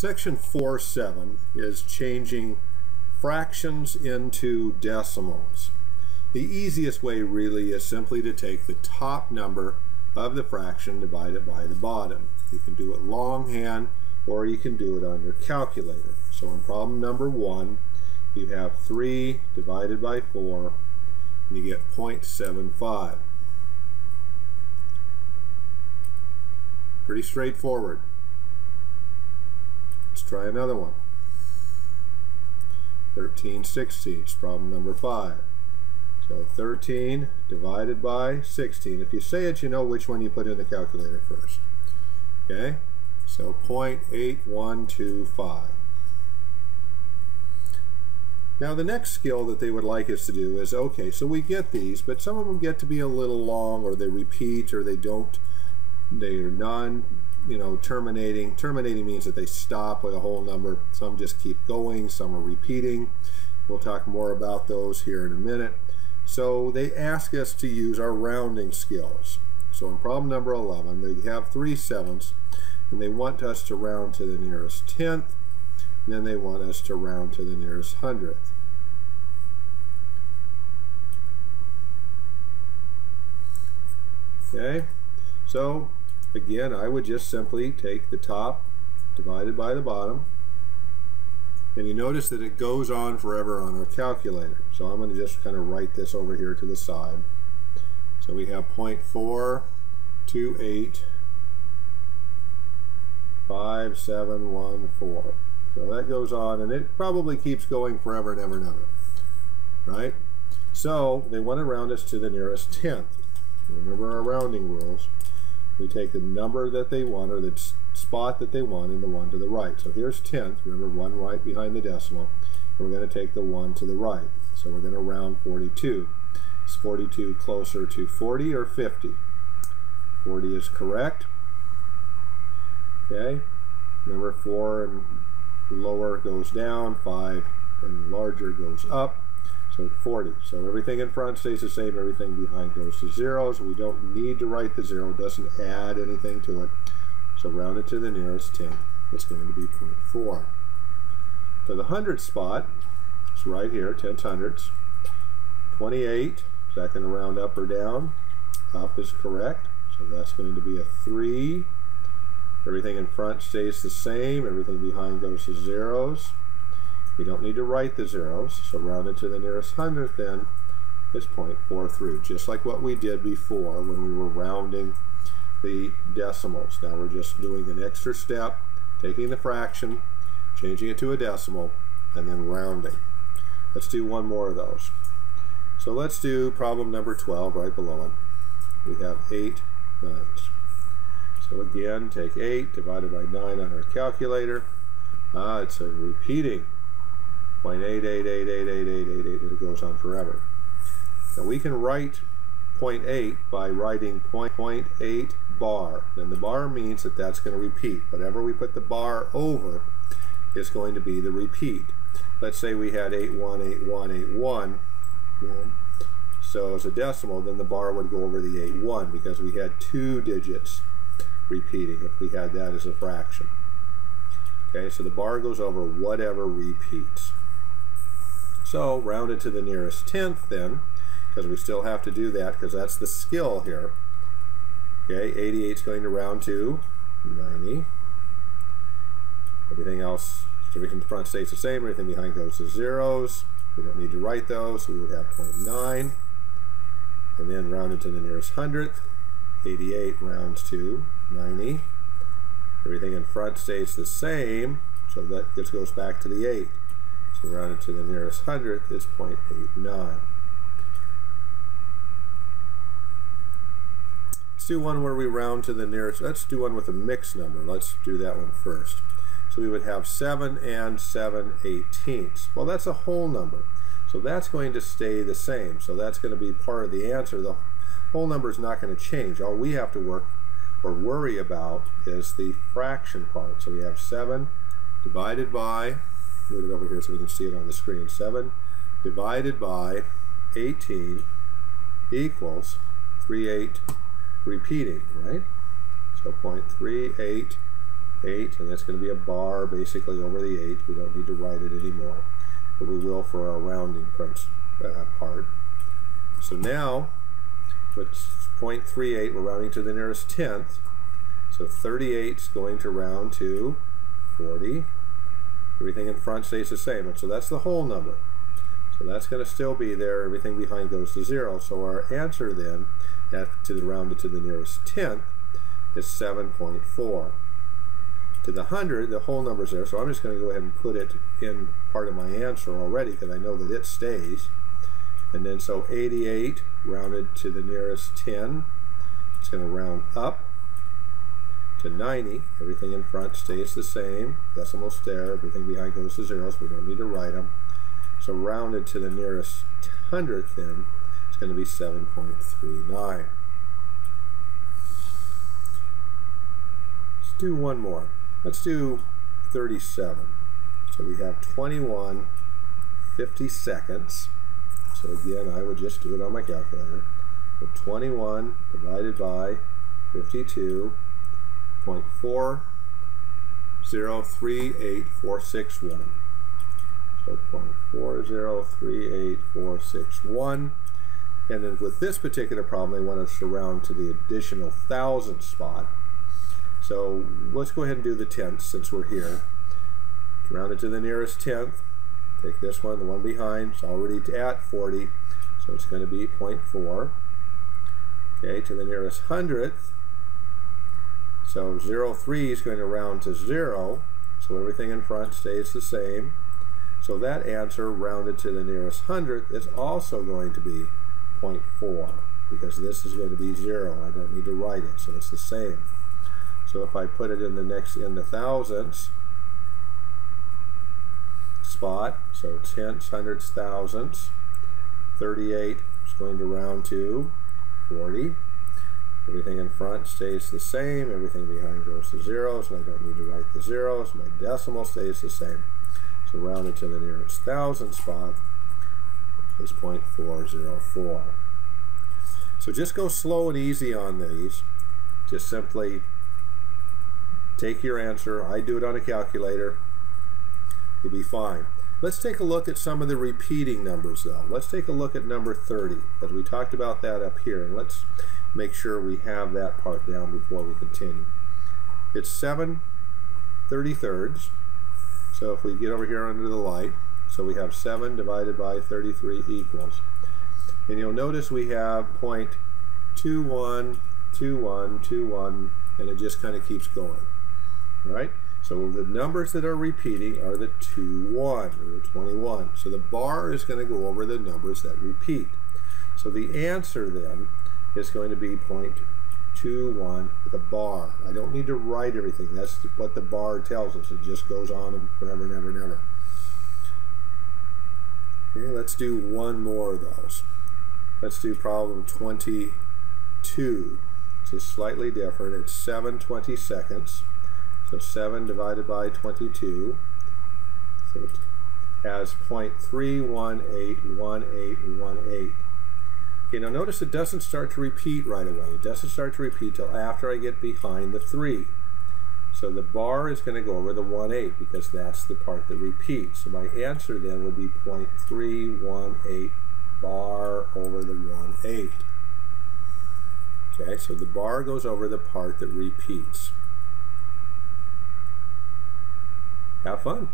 Section 4.7 is changing fractions into decimals. The easiest way really is simply to take the top number of the fraction divided by the bottom. You can do it longhand or you can do it on your calculator. So in problem number 1, you have 3 divided by 4 and you get 0.75. Pretty straightforward. Let's try another one. 13/16, problem number 5. So 13 divided by 16. If you say it, you know which one you put in the calculator first. Okay? So 0.8125. Now the next skill that they would like us to do is, okay, so we get these, but some of them get to be a little long, or they repeat, or they are terminating. Terminating means that they stop with a whole number. Some just keep going, some are repeating. We'll talk more about those here in a minute. So they ask us to use our rounding skills. So in problem number 11, they have 3/7, and they want us to round to the nearest tenth, and then they want us to round to the nearest hundredth. Okay, so again, I would just simply take the top divided by the bottom, and you notice that it goes on forever on our calculator. So I'm going to just kind of write this over here to the side. So we have 0.4285714. So that goes on, and it probably keeps going forever and ever and ever, right? So they want to round us to the nearest tenth. Remember our rounding rules. We take the number that they want, or the spot that they want, and the one to the right. So here's tenth. Remember, one right behind the decimal. We're going to take the one to the right. So we're going to round 42. Is 42 closer to 40 or 50? 40 is correct. Okay. Remember, 4 and lower goes down, 5 and larger goes up. So 40. So everything in front stays the same, everything behind goes to 0. So we don't need to write the 0, it doesn't add anything to it. So round it to the nearest 10. It's going to be 0.4. So the hundredth spot is right here, 10 hundredths. 28, is that going to round up or down? Up is correct. So that's going to be a 3. Everything in front stays the same, everything behind goes to zeros. We don't need to write the zeros, so round it to the nearest hundredth then is 0.43, just like what we did before when we were rounding the decimals. Now we're just doing an extra step, taking the fraction, changing it to a decimal, and then rounding. Let's do one more of those. So let's do problem number 12 right below it. We have 8 nines. So again, take 8 divided by 9 on our calculator. It's a repeating. 0.88888888, it goes on forever. Now we can write 0.8 by writing 0.8 bar. And the bar means that that's going to repeat. Whatever we put the bar over is going to be the repeat. Let's say we had 818181. So as a decimal, then the bar would go over the 81 because we had 2 digits repeating if we had that as a fraction. Okay, so the bar goes over whatever repeats. So round it to the nearest tenth then, because we still have to do that because that's the skill here. Okay, 88 is going to round to 90. Everything else, everything in front stays the same, everything behind goes to zeros. We don't need to write those, so we would have 0.9. And then round it to the nearest hundredth. 88 rounds to 90. Everything in front stays the same, so that just goes back to the 8. So round it to the nearest hundredth is 0.89. Let's do one where we round to the nearest. Let's do one with a mixed number. Let's do that one first. So we would have 7 and 7/18. Well, that's a whole number, so that's going to stay the same. So that's going to be part of the answer. The whole number is not going to change. All we have to worry about is the fraction part. So we have 7 divided by, move it over here so we can see it on the screen, 7 divided by 18 equals 38 repeating, right? So 0.38 8, and that's going to be a bar basically over the 8. We don't need to write it anymore, but we will for our rounding part. So now, with 0.38, we're rounding to the nearest tenth. So 38 is going to round to 40. Everything in front stays the same, and so that's the whole number. So that's going to still be there. Everything behind goes to 0. So our answer then, rounded to the nearest tenth, is 7.4. To the 100, the whole number's there, so I'm just going to go ahead and put it in part of my answer already because I know that it stays. And then so 88 rounded to the nearest 10. It's going to round up to 90. Everything in front stays the same. Decimals there. Everything behind goes to 0, so we don't need to write them. So rounded to the nearest hundredth then, it's going to be 7.39. Let's do one more. Let's do 37. So we have 21 50-seconds. So again, I would just do it on my calculator. So 21 divided by 52.40384661. So 0.4038461. And then with this particular problem, they want us to round to the additional thousand spot. So let's go ahead and do the tenths since we're here. Round it to the nearest tenth. Take this one, the one behind, it's already at 40, so it's going to be 0.4. Okay, to the nearest hundredth. So 0.03 is going to round to 0, so everything in front stays the same. So that answer rounded to the nearest hundredth is also going to be 0.4 because this is going to be 0. I don't need to write it, so it's the same. So if I put it in the thousandths spot, so tenths, hundredths, thousandths, 38 is going to round to 40. Everything in front stays the same. Everything behind goes to 0, so I don't need to write the zeros. My decimal stays the same. So rounded to the nearest thousand spot is 0.404. So just go slow and easy on these. Just simply take your answer. I do it on a calculator. You'll be fine. Let's take a look at some of the repeating numbers though. Let's take a look at number 30 because we talked about that up here, and let's make sure we have that part down before we continue. It's 7/33. So if we get over here under the light, so we have 7 divided by 33 equals. And you'll notice we have 0.212121, and it just kind of keeps going. All right? So the numbers that are repeating are the 21 or the 21. So the bar is going to go over the numbers that repeat. So the answer then is going to be 0.21 with a bar. I don't need to write everything. That's what the bar tells us. It just goes on forever and ever and ever. Okay, let's do one more of those. Let's do problem 22. It's just slightly different. It's 7/22. So 7 divided by 22. So it has 0.3181818. Okay, now notice it doesn't start to repeat right away. It doesn't start to repeat till after I get behind the 3. So the bar is going to go over the 1/8 because that's the part that repeats. So my answer then would be 0.318 bar over the 1/8. Okay, so the bar goes over the part that repeats. Have fun.